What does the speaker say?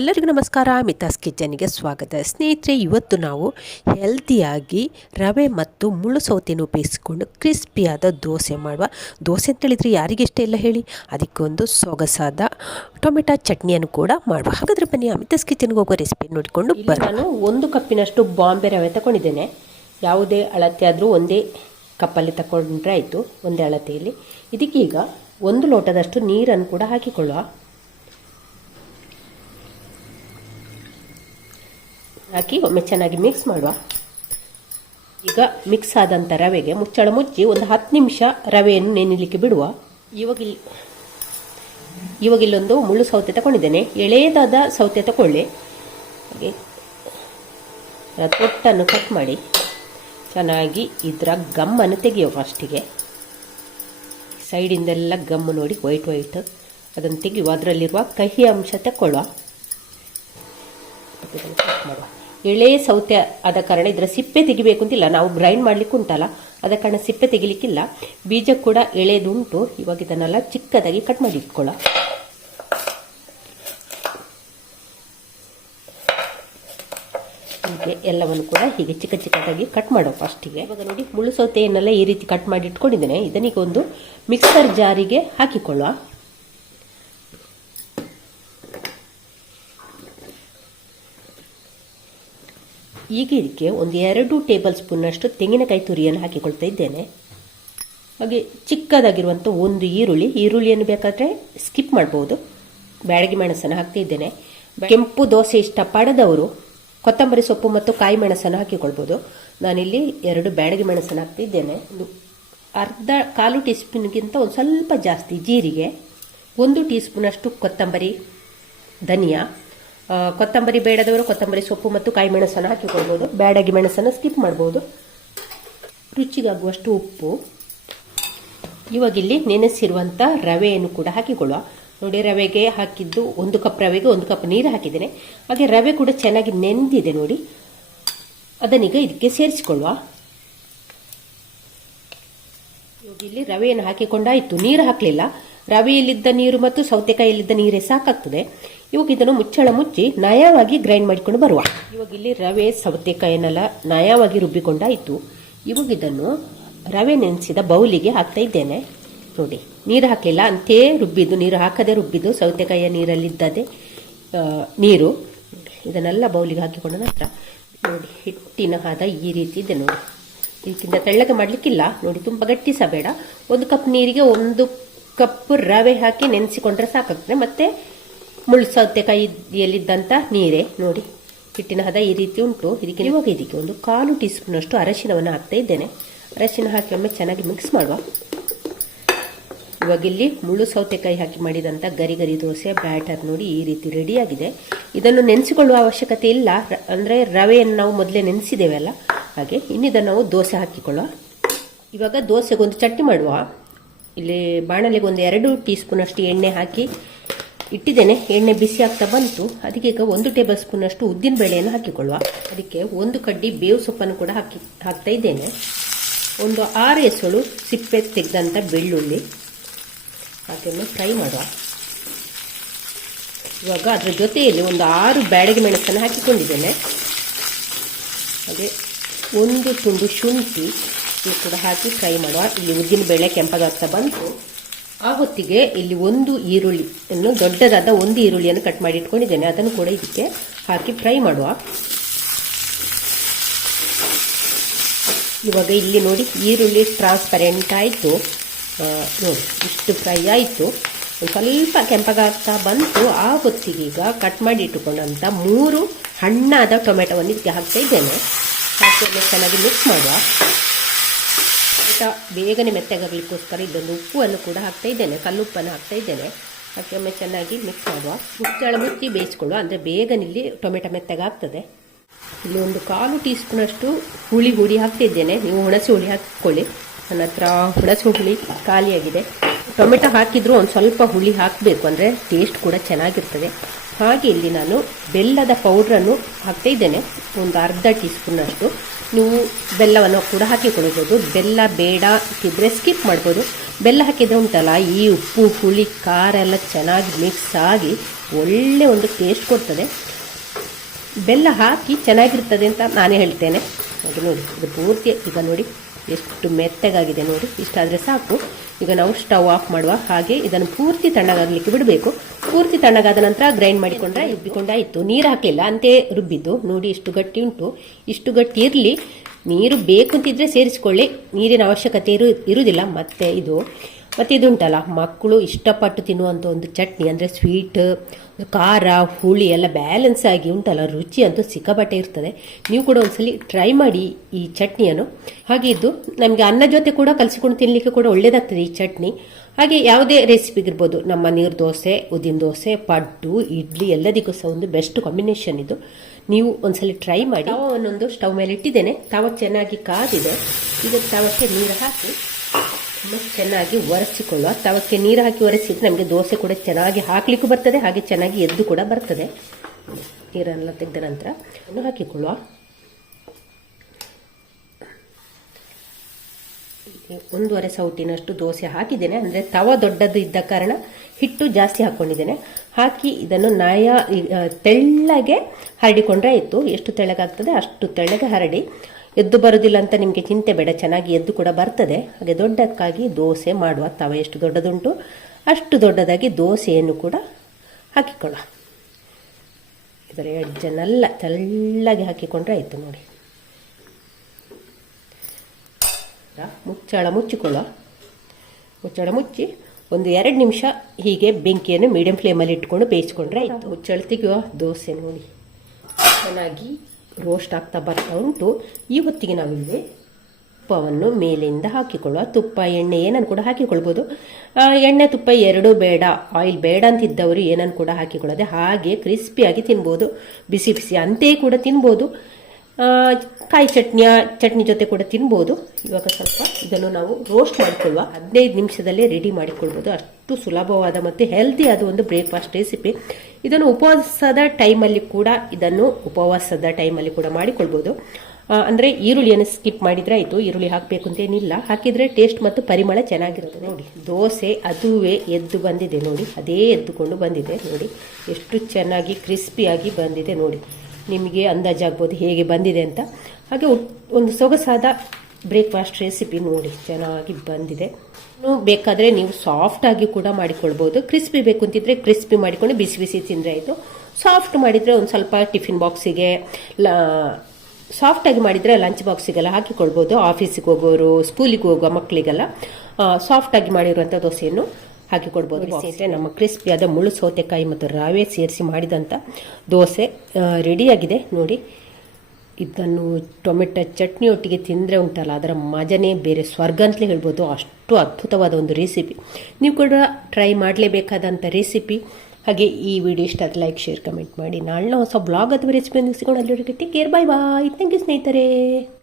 ಎಲ್ಲರಿಗೂ ನಮಸ್ಕಾರ. ಮಿತಾಸ್ ಕಿಚನ್ಗೆ ಸ್ವಾಗತ. ಸ್ನೇಹಿತರೆ, ಇವತ್ತು ನಾವು ಹೆಲ್ತಿಯಾಗಿ ರವೆ ಮತ್ತು ಮುಳ್ಳು ಸೌತೆಯನ್ನು ಉಪಯೋಗಿಸಿಕೊಂಡು ಕ್ರಿಸ್ಪಿಯಾದ ದೋಸೆ ಮಾಡುವ. ದೋಸೆ ಅಂತೇಳಿದರೆ ಯಾರಿಗೆ ಇಷ್ಟ ಇಲ್ಲ ಹೇಳಿ. ಅದಕ್ಕೊಂದು ಸೊಗಸಾದ ಟೊಮೆಟೊ ಚಟ್ನಿಯನ್ನು ಕೂಡ ಮಾಡುವ. ಹಾಗಾದರೆ ಬನ್ನಿ ಮಿತಾಸ್ ಕಿಚನ್ಗೆ ಹೋಗೋ ರೆಸಿಪಿ ನೋಡಿಕೊಂಡು ಬರೋಣ. ನಾನು 1 ಕಪ್ಪಿನಷ್ಟು ಬಾಂಬೆ ರವೆ ತಗೊಂಡಿದ್ದೇನೆ. ಯಾವುದೇ ಅಳತೆ ಆದರೂ ಒಂದೇ ಕಪ್ಪಲ್ಲಿ ತಗೊಂಡ್ರೆ ಆಯಿತು, ಒಂದೇ ಅಳತೆಯಲ್ಲಿ. ಇದಕ್ಕೀಗ 1 ಲೋಟದಷ್ಟು ನೀರನ್ನು ಕೂಡ ಹಾಕಿಕೊಳ್ಳುವ. ಹಾಕಿ ಒಮ್ಮೆ ಚೆನ್ನಾಗಿ ಮಿಕ್ಸ್ ಮಾಡುವ. ಈಗ ಮಿಕ್ಸ್ ಆದಂಥ ರವೆಗೆ ಮುಚ್ಚಳ ಮುಚ್ಚಿ ಒಂದು 10 ನಿಮಿಷ ರವೆಯನ್ನು ನೆನೆಯಲಿಕ್ಕೆ ಬಿಡುವ. ಇವಾಗ ಇಲ್ಲೊಂದು ಮುಳ್ಳು ಸೌತೆ ತಗೊಂಡಿದ್ದೇನೆ. ಎಳೆದಾದ ಸೌತೆ ತಗೊಳ್ಳಿ. ಹಾಗೆ ತೊಟ್ಟನ್ನು ಕಟ್ ಮಾಡಿ ಚೆನ್ನಾಗಿ ಇದರ ಗಮ್ಮನ್ನು ತೆಗೆಯುವ. ಫಸ್ಟಿಗೆ ಸೈಡಿಂದೆಲ್ಲ ಗಮ್ಮು ನೋಡಿ, ವೈಟ್ ಅದನ್ನು ತೆಗೆಯುವ. ಅದರಲ್ಲಿರುವ ಕಹಿ ಅಂಶ ತಗೊಳ್ಳುವ. ಮಾಡುವ. ಎಳೆ ಸೌತೆ ಆದ ಕಾರಣ ಇದರ ಸಿಪ್ಪೆ ತೆಗಿಬೇಕು ಅಂತಿಲ್ಲ, ನಾವು ಗ್ರೈಂಡ್ ಮಾಡ್ಲಿಕ್ಕೆ ಉಂಟಲ್ಲ, ಆದ ಕಾರಣ ಸಿಪ್ಪೆ ತೆಗಿಲಿಕ್ಕಿಲ್ಲ. ಬೀಜ ಕೂಡ ಎಳೆದುಂಟು. ಇವಾಗ ಇದನ್ನೆಲ್ಲ ಚಿಕ್ಕದಾಗಿ ಕಟ್ ಮಾಡಿ ಇಟ್ಕೊಳ್ಳ. ಹೀಗೆ ಎಲ್ಲವನ್ನು ಕೂಡ ಹೀಗೆ ಚಿಕ್ಕದಾಗಿ ಕಟ್ ಮಾಡುವ ಫಸ್ಟಿಗೆ. ಇವಾಗ ನೋಡಿ, ಮುಳ್ಳು ಸೌತೆಯನ್ನೆಲ್ಲ ಈ ರೀತಿ ಕಟ್ ಮಾಡಿ ಇಟ್ಕೊಂಡಿದ್ದೇನೆ. ಇದನ್ನೀಗ ಒಂದು ಮಿಕ್ಸರ್ ಜಾರಿಗೆ ಹಾಕಿಕೊಳ್ಳುವ. ಈಗ ಇದಕ್ಕೆ ಒಂದು 2 ಟೇಬಲ್ ಸ್ಪೂನ್ನಷ್ಟು ತೆಂಗಿನಕಾಯಿ ತುರಿಯನ್ನು ಹಾಕಿಕೊಳ್ತಾ ಇದ್ದೇನೆ. ಹಾಗೆ ಚಿಕ್ಕದಾಗಿರುವಂಥ 1 ಈರುಳ್ಳಿಯನ್ನು ಬೇಕಾದರೆ ಸ್ಕಿಪ್ ಮಾಡ್ಬೋದು. ಬ್ಯಾಡಗಿ ಮೆಣಸನ್ನು ಹಾಕ್ತಾ ಇದ್ದೇನೆ. ಕೆಂಪು ದೋಸೆ ಇಷ್ಟಪಡದವರು ಕೊತ್ತಂಬರಿ ಸೊಪ್ಪು ಮತ್ತು ಕಾಯಿ ಮೆಣಸನ್ನು ಹಾಕಿಕೊಳ್ಬೋದು. ನಾನಿಲ್ಲಿ 2 ಬ್ಯಾಡಗಿ ಮೆಣಸನ್ನು ಹಾಕ್ತಾ ಇದ್ದೇನೆ. ಒಂದು ಕಾಲು ಟೀ ಸ್ಪೂನ್ಗಿಂತ ಒಂದು ಸ್ವಲ್ಪ ಜಾಸ್ತಿ ಜೀರಿಗೆ, 1 ಟೀ ಸ್ಪೂನಷ್ಟು ಕೊತ್ತಂಬರಿ, ಧನಿಯಾ. ಕೊತ್ತಂಬರಿ ಬೇಡದವರು ಕೊತ್ತಂಬರಿ ಸೊಪ್ಪು ಮತ್ತು ಕಾಯಿ ಮೆಣಸನ್ನು ಹಾಕಿಕೊಳ್ಬೋದು. ಬ್ಯಾಡಗಿ ಮೆಣಸನ್ನು ಸ್ಕಿಪ್ ಮಾಡ್ಬೋದು. ರುಚಿಗಾಗುವಷ್ಟು ಉಪ್ಪು. ಇವಾಗಿಲ್ಲಿ ನೆನೆಸಿರುವಂಥ ರವೆಯನ್ನು ಕೂಡ ಹಾಕಿಕೊಳ್ಳುವ. ನೋಡಿ, ರವೆಗೆ ಹಾಕಿದ್ದು 1 ಕಪ್ ರವೆಗೆ 1 ಕಪ್ ನೀರು ಹಾಕಿದ್ದೇನೆ. ಹಾಗೆ ರವೆ ಕೂಡ ಚೆನ್ನಾಗಿ ನೆಂದಿದೆ ನೋಡಿ. ಅದನ್ನೀಗ ಇದಕ್ಕೆ ಸೇರಿಸಿಕೊಳ್ಳುವ. ಇಲ್ಲಿ ರವೆಯನ್ನು ಹಾಕಿಕೊಂಡಾಯಿತು, ನೀರು ಹಾಕಲಿಲ್ಲ. ರವೆಯಲ್ಲಿದ್ದ ನೀರು ಮತ್ತು ಸೌತೆಕಾಯಿಯಲ್ಲಿದ್ದ ನೀರೇ ಸಾಕಾಗ್ತದೆ. ಇವಾಗ ಇದನ್ನು ಮುಚ್ಚಳ ಮುಚ್ಚಿ ನಯವಾಗಿ ಗ್ರೈಂಡ್ ಮಾಡಿಕೊಂಡು ಬರುವ. ಇವಾಗ ಇಲ್ಲಿ ರವೆ ಸೌತೆಕಾಯಿನೆಲ್ಲ ನಯವಾಗಿ ರುಬ್ಬಿಕೊಂಡಾಯಿತು. ಇವಾಗ ಇದನ್ನು ರವೆ ನೆನೆಸಿದ ಬೌಲಿಗೆ ಹಾಕ್ತಾ ಇದ್ದೇನೆ. ನೋಡಿ, ನೀರು ಹಾಕಲಿಲ್ಲ, ಅಂತೇ ರುಬ್ಬಿದ್ದು, ನೀರು ಹಾಕದೆ ರುಬ್ಬಿದ್ದು ಸೌತೆಕಾಯಿಯ ನೀರಲ್ಲಿದ್ದದೆ ನೀರು. ಇದನ್ನೆಲ್ಲ ಬೌಲಿಗೆ ಹಾಕಿಕೊಂಡ ನಂತರ ನೋಡಿ, ಹಿಟ್ಟಿನ ಹದ ಈ ರೀತಿ ಇದೆ ನೋಡಿ. ಇದಕ್ಕಿಂತ ತೆಳ್ಳಗೆ ಮಾಡಲಿಕ್ಕಿಲ್ಲ ನೋಡಿ, ತುಂಬ ಗಟ್ಟಿ ಸಹ ಬೇಡ. 1 ಕಪ್ ನೀರಿಗೆ 1 ಕಪ್ ರವೆ ಹಾಕಿ ನೆನೆಸಿಕೊಂಡ್ರೆ ಸಾಕಾಗ್ತದೆ. ಮತ್ತೆ ಮುಳ್ಳು ಸೌತೆಕಾಯಿಯಲ್ಲಿದ್ದಂಥ ನೀರೇ ನೋಡಿ. ಹಿಟ್ಟಿನ ಹದ ಈ ರೀತಿ ಉಂಟು. ಇವಾಗ ಇದಕ್ಕೆ ಒಂದು 1/4 ಟೀ ಸ್ಪೂನಷ್ಟು ಅರಶಿನವನ್ನು ಹಾಕ್ತಾ ಇದ್ದೇನೆ. ಅರಶಿನ ಹಾಕಿ ಒಮ್ಮೆ ಚೆನ್ನಾಗಿ ಮಿಕ್ಸ್ ಮಾಡುವ. ಇವಾಗ ಇಲ್ಲಿ ಮುಳ್ಳು ಸೌತೆಕಾಯಿ ಹಾಕಿ ಮಾಡಿದಂಥ ಗರಿ ದೋಸೆ ಬ್ಯಾಟರ್ ನೋಡಿ ಈ ರೀತಿ ರೆಡಿಯಾಗಿದೆ. ಇದನ್ನು ನೆನೆಸಿಕೊಳ್ಳುವ ಅವಶ್ಯಕತೆ ಇಲ್ಲ, ಅಂದರೆ ರವೆಯನ್ನು ನಾವು ಮೊದಲೇ ನೆನೆಸಿದ್ದೇವೆ ಅಲ್ಲ, ಹಾಗೆ ಇನ್ನಿದನ್ನು ನಾವು ದೋಸೆ ಹಾಕಿಕೊಳ್ಳುವ. ಇವಾಗ ದೋಸೆಗೊಂದು ಚಟ್ನಿ ಮಾಡುವ. ಇಲ್ಲಿ ಬಾಣಲೆಗೆ ಒಂದು 2 ಟೀ ಸ್ಪೂನಷ್ಟು ಎಣ್ಣೆ ಹಾಕಿ ಇಟ್ಟಿದ್ದೇನೆ. ಎಣ್ಣೆ ಬಿಸಿ ಆಗ್ತಾ ಬಂತು. ಅದಕ್ಕೆ ಈಗ 1 ಟೇಬಲ್ ಸ್ಪೂನಷ್ಟು ಉದ್ದಿನ ಬೇಳೆಯನ್ನು ಹಾಕಿಕೊಳ್ಳುವ. ಅದಕ್ಕೆ 1 ಕಡ್ಡಿ ಬೇವು ಸೊಪ್ಪನ್ನು ಕೂಡ ಹಾಕ್ತಾ ಇದ್ದೇನೆ. ಒಂದು 6 ಎಸಳು ಸಿಪ್ಪೆ ತೆಗೆದಂಥ ಬೆಳ್ಳುಳ್ಳಿ ಹಾಕಿ ಫ್ರೈ ಮಾಡುವ. ಇವಾಗ ಅದರ ಜೊತೆಯಲ್ಲಿ ಒಂದು 6 ಬ್ಯಾಡಗಿ ಮೆಣಸನ್ನು ಹಾಕಿಕೊಂಡಿದ್ದೇನೆ. ಹಾಗೆ 1 ತುಂಡು ಶುಂಠಿ ಕೂಡ ಹಾಕಿ ಫ್ರೈ ಮಾಡುವ. ಇಲ್ಲಿ ಉದ್ದಿನ ಬೇಳೆ ಕೆಂಪಗಾಗ್ತಾ ಬಂತು. ಆ ಹೊತ್ತಿಗೆ ಇಲ್ಲಿ 1 ಈರುಳ್ಳಿಯನ್ನು, ದೊಡ್ಡದಾದ 1 ಈರುಳ್ಳಿಯನ್ನು ಕಟ್ ಮಾಡಿ ಇಟ್ಕೊಂಡಿದ್ದೇನೆ. ಅದನ್ನು ಕೂಡ ಇದಕ್ಕೆ ಹಾಕಿ ಫ್ರೈ ಮಾಡುವ. ಇವಾಗ ಇಲ್ಲಿ ನೋಡಿ, ಈರುಳ್ಳಿ ಟ್ರಾನ್ಸ್ಪರೆಂಟ್ ಆಯಿತು ನೋಡಿ, ಇಷ್ಟು ಫ್ರೈ ಆಯಿತು. ಸ್ವಲ್ಪ ಕೆಂಪಗಾಗ್ತಾ ಬಂತು. ಆ ಹೊತ್ತಿಗೆ ಈಗ ಕಟ್ ಮಾಡಿ ಇಟ್ಟುಕೊಂಡಂಥ 3 ಹಣ್ಣಾದ ಟೊಮೆಟೊವನ್ನು ಇದಕ್ಕೆ ಹಾಕ್ತಾ ಇದ್ದೇನೆ. ಹಾಕಿ ಚೆನ್ನಾಗಿ ಮಿಕ್ಸ್ ಮಾಡುವ. ಬೇಗನೆ ಮೆತ್ತಗಾಗಲಿಕ್ಕೋಸ್ಕರ ಇದೊಂದು ಉಪ್ಪನ್ನು ಕೂಡ ಹಾಕ್ತಾ ಇದ್ದೇನೆ, ಕಲ್ಲುಪ್ಪನ್ನು ಹಾಕ್ತಾ ಇದ್ದೇನೆ. ಹಾಕಿ ಒಮ್ಮೆ ಚೆನ್ನಾಗಿ ಮಿಕ್ಸ್ ಮಾಡುವ. ಮುಚ್ಚಳ ಮುಚ್ಚಿ ಬೇಯಿಸ್ಕೊಳ್ಳುವ, ಅಂದರೆ ಬೇಗನಿಲ್ಲಿ ಟೊಮೆಟೊ ಮೆತ್ತಗಾಗ್ತದೆ. ಇಲ್ಲಿ ಒಂದು 1/4 ಟೀ ಸ್ಪೂನಷ್ಟು ಹುಳಿ ಹಾಕ್ತಾ ಇದ್ದೇನೆ. ನೀವು ಹುಣಸೆ ಹುಳಿ ಹಾಕಿಕೊಳ್ಳಿ. ನನ್ನ ಹತ್ರ ಹುಣಸೆ ಹುಳಿ ಖಾಲಿಯಾಗಿದೆ. ಟೊಮೆಟೊ ಹಾಕಿದರೂ ಒಂದು ಸ್ವಲ್ಪ ಹುಳಿ ಹಾಕಬೇಕು, ಅಂದರೆ ಟೇಸ್ಟ್ ಕೂಡ ಚೆನ್ನಾಗಿರ್ತದೆ. ಹಾಗೆ ಇಲ್ಲಿ ನಾನು ಬೆಲ್ಲದ ಪೌಡ್ರನ್ನು ಹಾಕ್ತಾ ಇದ್ದೇನೆ, ಒಂದು ಅರ್ಧ ಟೀ ಸ್ಪೂನಷ್ಟು. ನೀವು ಬೆಲ್ಲವನ್ನು ಕೂಡ ಹಾಕಿಕೊಳ್ಬೋದು. ಬೆಲ್ಲ ಬೇಡ ಇದ್ದರೆ ಸ್ಕಿಪ್ ಮಾಡ್ಬೋದು. ಬೆಲ್ಲ ಹಾಕಿದ್ರೆ ಉಂಟಲ್ಲ ಈ ಉಪ್ಪು ಹುಳಿ ಖಾರ ಎಲ್ಲ ಚೆನ್ನಾಗಿ ಮಿಕ್ಸ್ ಆಗಿ ಒಳ್ಳೆ ಒಂದು ಟೇಸ್ಟ್ ಕೊಡ್ತದೆ. ಬೆಲ್ಲ ಹಾಕಿ ಚೆನ್ನಾಗಿರ್ತದೆ ಅಂತ ನಾನೇ ಹೇಳ್ತೇನೆ. ಅದು ನೋಡಿ ಇದು ಪೂರ್ತಿ ಈಗ ನೋಡಿ ಎಷ್ಟು ಮೆತ್ತಗಾಗಿದೆ ನೋಡಿ. ಇಷ್ಟಾದರೆ ಸಾಕು. ಈಗ ನಾವು ಸ್ಟವ್ ಆಫ್ ಮಾಡುವ ಹಾಗೆ ಇದನ್ನು ಪೂರ್ತಿ ತಣ್ಣಗಾಗಲಿಕ್ಕೆ ಬಿಡಬೇಕು. ಪೂರ್ತಿ ತಣ್ಣಗಾದ ನಂತರ ಗ್ರೈಂಡ್ ಮಾಡಿಕೊಂಡ್ರೆ ರುಬ್ಬಿಕೊಂಡಾಯಿತು. ನೀರು ಹಾಕಲಿಲ್ಲ ಅಂತೆ ರುಬ್ಬಿದ್ದು ನೋಡಿ. ಇಷ್ಟು ಗಟ್ಟಿ ಉಂಟು. ಇಷ್ಟು ಗಟ್ಟಿ ಇರಲಿ. ನೀರು ಬೇಕು ಅಂತಿದ್ರೆ ಸೇರಿಸಿಕೊಳ್ಳಿ, ನೀರಿನ ಅವಶ್ಯಕತೆ ಇರುವುದಿಲ್ಲ. ಮತ್ತೆ ಇದು ಉಂಟಲ್ಲ ಮಕ್ಕಳು ಇಷ್ಟಪಟ್ಟು ತಿನ್ನುವಂಥ ಒಂದು ಚಟ್ನಿ. ಅಂದರೆ ಸ್ವೀಟ್ ಖಾರ ಹುಳಿ ಎಲ್ಲ ಬ್ಯಾಲೆನ್ಸ್ ಆಗಿ ಉಂಟಲ್ಲ, ರುಚಿ ಅಂತೂ ಸಿಕ್ಕಾಪಟ್ಟೆ ಇರ್ತದೆ. ನೀವು ಕೂಡ ಒಂದ್ಸಲಿ ಟ್ರೈ ಮಾಡಿ ಈ ಚಟ್ನಿಯನ್ನು. ಹಾಗೆ ಇದು ನಮಗೆ ಅನ್ನ ಜೊತೆ ಕೂಡ ಕಲಿಸಿಕೊಂಡು ತಿನ್ನಲಿಕ್ಕೆ ಕೂಡ ಒಳ್ಳೇದಾಗ್ತದೆ ಈ ಚಟ್ನಿ. ಹಾಗೆ ಯಾವುದೇ ರೆಸಿಪಿಗಿರ್ಬೋದು, ನಮ್ಮ ನೀರು ದೋಸೆ, ಉದ್ದಿನ ದೋಸೆ, ಪಡ್ಡು, ಇಡ್ಲಿ ಎಲ್ಲದಕ್ಕೂ ಸಹ ಒಂದು ಬೆಸ್ಟ್ ಕಾಂಬಿನೇಷನ್ ಇದು. ನೀವು ಒಂದ್ಸಲಿ ಟ್ರೈ ಮಾಡಿ. ಒಂದೊಂದು ಸ್ಟವ್ ಮೇಲೆ ಇಟ್ಟಿದ್ದೇನೆ. ತವ ಚೆನ್ನಾಗಿ ಕಾದಿದೆ. ಈಗ ತವಕ್ಕೆ ನೀರು ಹಾಕಿ ಚೆನ್ನಾಗಿ ಒರೆಸಿಕೊಳ್ಳುವ. ತವಕ್ಕೆ ನೀರು ಹಾಕಿ ಒರೆಸಿದ್ರೆ ನಮಗೆ ದೋಸೆ ಕೂಡ ಚೆನ್ನಾಗಿ ಹಾಕ್ಲಿಕ್ಕೂ ಬರ್ತದೆ, ಹಾಗೆ ಚೆನ್ನಾಗಿ ಎದ್ದು ಕೂಡ ಬರ್ತದೆ. ನೀರನ್ನೆಲ್ಲ ತೆಗೆದ ನಂತರ ಹಾಕಿಕೊಳ್ಳುವ. 1.5 ಸೌಟಿನಷ್ಟು ದೋಸೆ ಹಾಕಿದ್ದೇನೆ. ಅಂದರೆ ತವ ದೊಡ್ಡದು ಇದ್ದ ಕಾರಣ ಹಿಟ್ಟು ಜಾಸ್ತಿ ಹಾಕ್ಕೊಂಡಿದ್ದೇನೆ. ಹಾಕಿ ಇದನ್ನು ತೆಳ್ಳಗೆ ಹರಡಿಕೊಂಡ್ರೆ ಆಯಿತು. ಎಷ್ಟು ತೆಳ್ಳಗಾಗ್ತದೆ ಅಷ್ಟು ತೆಳ್ಳಗೆ ಹರಡಿ. ಎದ್ದು ಬರೋದಿಲ್ಲ ಅಂತ ನಿಮಗೆ ಚಿಂತೆ ಬೇಡ, ಚೆನ್ನಾಗಿ ಎದ್ದು ಕೂಡ ಬರ್ತದೆ. ಹಾಗೆ ದೊಡ್ಡಕ್ಕಾಗಿ ದೋಸೆ ಮಾಡುವ. ತವ ಎಷ್ಟು ದೊಡ್ಡದುಂಟು ಅಷ್ಟು ದೊಡ್ಡದಾಗಿ ದೋಸೆಯನ್ನು ಕೂಡ ಹಾಕಿಕೊಳ್ಳುವ. ಇದರ ಎಡ್ಜನ್ನೆಲ್ಲ ತೆಳ್ಳಗೆ ಹಾಕಿಕೊಂಡ್ರೆ ಆಯಿತು ನೋಡಿ. ಮುಚ್ಚಳ ಮುಚ್ಚಿಕೊಳ್ಳುವ. ಮುಚ್ಚಳ ಮುಚ್ಚಿ 1-2 ನಿಮಿಷ ಹೀಗೆ ಬೆಂಕಿಯನ್ನು ಮೀಡಿಯಂ ಫ್ಲೇಮಲ್ಲಿ ಇಟ್ಕೊಂಡು ಬೇಯಿಸ್ಕೊಂಡ್ರೆ ಆಯಿತು. ಮುಚ್ಚಳ ತೆಗೆಯುವ. ದೋಸೆ ನೋಡಿ ಚೆನ್ನಾಗಿ ರೋಸ್ಟ್ ಆಗ್ತಾ ಬರ್ತಾ ಉಂಟು. ಈ ಹೊತ್ತಿಗೆ ನಾವಿಲ್ಲಿ ತುಪ್ಪವನ್ನು ಮೇಲಿಂದ ಹಾಕಿಕೊಳ್ಳುವ. ತುಪ್ಪ ಎಣ್ಣೆ ಏನನ್ನು ಕೂಡ ಹಾಕಿಕೊಳ್ಬೋದು. ಎಣ್ಣೆ ತುಪ್ಪ ಎರಡೂ ಬೇಡ, ಆಯಿಲ್ ಬೇಡ ಅಂತಿದ್ದವರು ಏನನ್ನು ಕೂಡ ಹಾಕಿಕೊಳ್ಳದೆ ಹಾಗೆ ಕ್ರಿಸ್ಪಿಯಾಗಿ ತಿನ್ಬೋದು. ಬಿಸಿ ಬಿಸಿ ಅಂತೆಯೇ ಕೂಡ ತಿನ್ಬೋದು. ಕಾಯಿ ಚಟ್ನಿ ಜೊತೆ ಕೂಡ ತಿನ್ಬೋದು. ಇವಾಗ ಸ್ವಲ್ಪ ಇದನ್ನು ನಾವು ರೋಸ್ಟ್ ಮಾಡಿಕೊಳ್ಳುವ. 15 ನಿಮಿಷದಲ್ಲೇ ರೆಡಿ ಮಾಡಿಕೊಳ್ಬೋದು. ಅಷ್ಟು ಸುಲಭವಾದ ಮತ್ತು ಹೆಲ್ದಿ ಆದ ಒಂದು ಬ್ರೇಕ್ಫಾಸ್ಟ್ ರೆಸಿಪಿ. ಇದನ್ನು ಉಪವಾಸದ ಟೈಮಲ್ಲಿ ಕೂಡ ಮಾಡಿಕೊಳ್ಬೋದು. ಅಂದರೆ ಈರುಳ್ಳಿಯನ್ನು ಸ್ಕಿಪ್ ಮಾಡಿದ್ರೆ ಆಯಿತು. ಈರುಳ್ಳಿ ಹಾಕಬೇಕು ಅಂತೇನಿಲ್ಲ. ಹಾಕಿದರೆ ಟೇಸ್ಟ್ ಮತ್ತು ಪರಿಮಳ ಚೆನ್ನಾಗಿರುತ್ತೆ. ನೋಡಿ ದೋಸೆ ಅದುವೇ ಎದ್ದು ಬಂದಿದೆ ನೋಡಿ. ಅದೇ ಎದ್ದುಕೊಂಡು ಬಂದಿದೆ ನೋಡಿ. ಎಷ್ಟು ಚೆನ್ನಾಗಿ ಕ್ರಿಸ್ಪಿಯಾಗಿ ಬಂದಿದೆ ನೋಡಿ. ನಿಮಗೆ ಅಂದಾಜಾಗ್ಬೋದು ಹೇಗೆ ಬಂದಿದೆ ಅಂತ. ಹಾಗೆ ಒಂದು ಸೊಗಸಾದ ಬ್ರೇಕ್ಫಾಸ್ಟ್ ರೆಸಿಪಿ ನೋಡಿ ಚೆನ್ನಾಗಿ ಬಂದಿದೆ. ಬೇಕಾದರೆ ನೀವು ಸಾಫ್ಟಾಗಿ ಕೂಡ ಮಾಡಿಕೊಳ್ಬೋದು. ಕ್ರಿಸ್ಪಿ ಬೇಕು ಅಂತಿದ್ರೆ ಕ್ರಿಸ್ಪಿ ಮಾಡಿಕೊಂಡು ಬಿಸಿ ಬಿಸಿ ತಿಂದರೆ ಆಯಿತು. ಸಾಫ್ಟ್ ಮಾಡಿದರೆ ಒಂದು ಸ್ವಲ್ಪ ಟಿಫಿನ್ ಬಾಕ್ಸಿಗೆ, ಸಾಫ್ಟಾಗಿ ಮಾಡಿದರೆ ಲಂಚ್ ಬಾಕ್ಸಿಗೆಲ್ಲ ಹಾಕಿಕೊಳ್ಬೋದು. ಆಫೀಸಿಗೆ ಹೋಗೋರು, ಸ್ಕೂಲಿಗೆ ಹೋಗುವ ಮಕ್ಕಳಿಗೆಲ್ಲ ಸಾಫ್ಟಾಗಿ ಮಾಡಿರುವಂಥ ದೋಸೆಯನ್ನು ಹಾಕಿಕೊಡ್ಬೋದು. ನಮ್ಮ ಕ್ರಿಸ್ಪಿಯಾದ ಮುಳ್ಳು ಸೌತೆಕಾಯಿ ಮತ್ತು ರವೆ ಸೇರಿಸಿ ಮಾಡಿದಂಥ ದೋಸೆ ರೆಡಿಯಾಗಿದೆ ನೋಡಿ. ಇದನ್ನು ಟೊಮೆಟೊ ಚಟ್ನಿ ಒಟ್ಟಿಗೆ ತಿಂದರೆ ಉಂಟಲ್ಲ, ಅದರ ಮಜನೇ ಬೇರೆ, ಸ್ವರ್ಗ ಅಂತಲೇ ಹೇಳ್ಬೋದು. ಅಷ್ಟು ಅದ್ಭುತವಾದ ಒಂದು ರೆಸಿಪಿ. ನೀವು ಕೂಡ ಟ್ರೈ ಮಾಡಲೇಬೇಕಾದಂಥ ರೆಸಿಪಿ. ಹಾಗೆ ಈ ವಿಡಿಯೋ ಇಷ್ಟ ಆದರೆ ಲೈಕ್, ಶೇರ್, ಕಮೆಂಟ್ ಮಾಡಿ. ನಾಳೆ ಹೊಸ ಬ್ಲಾಗ್ ಅಥವಾ ರೆಸಿಪಿ ಸಿಗೋಣ. ಅಲ್ಲಿವರೆಗೆ take care, bye bye. Thank you ಸ್ನೇಹಿತರೆ.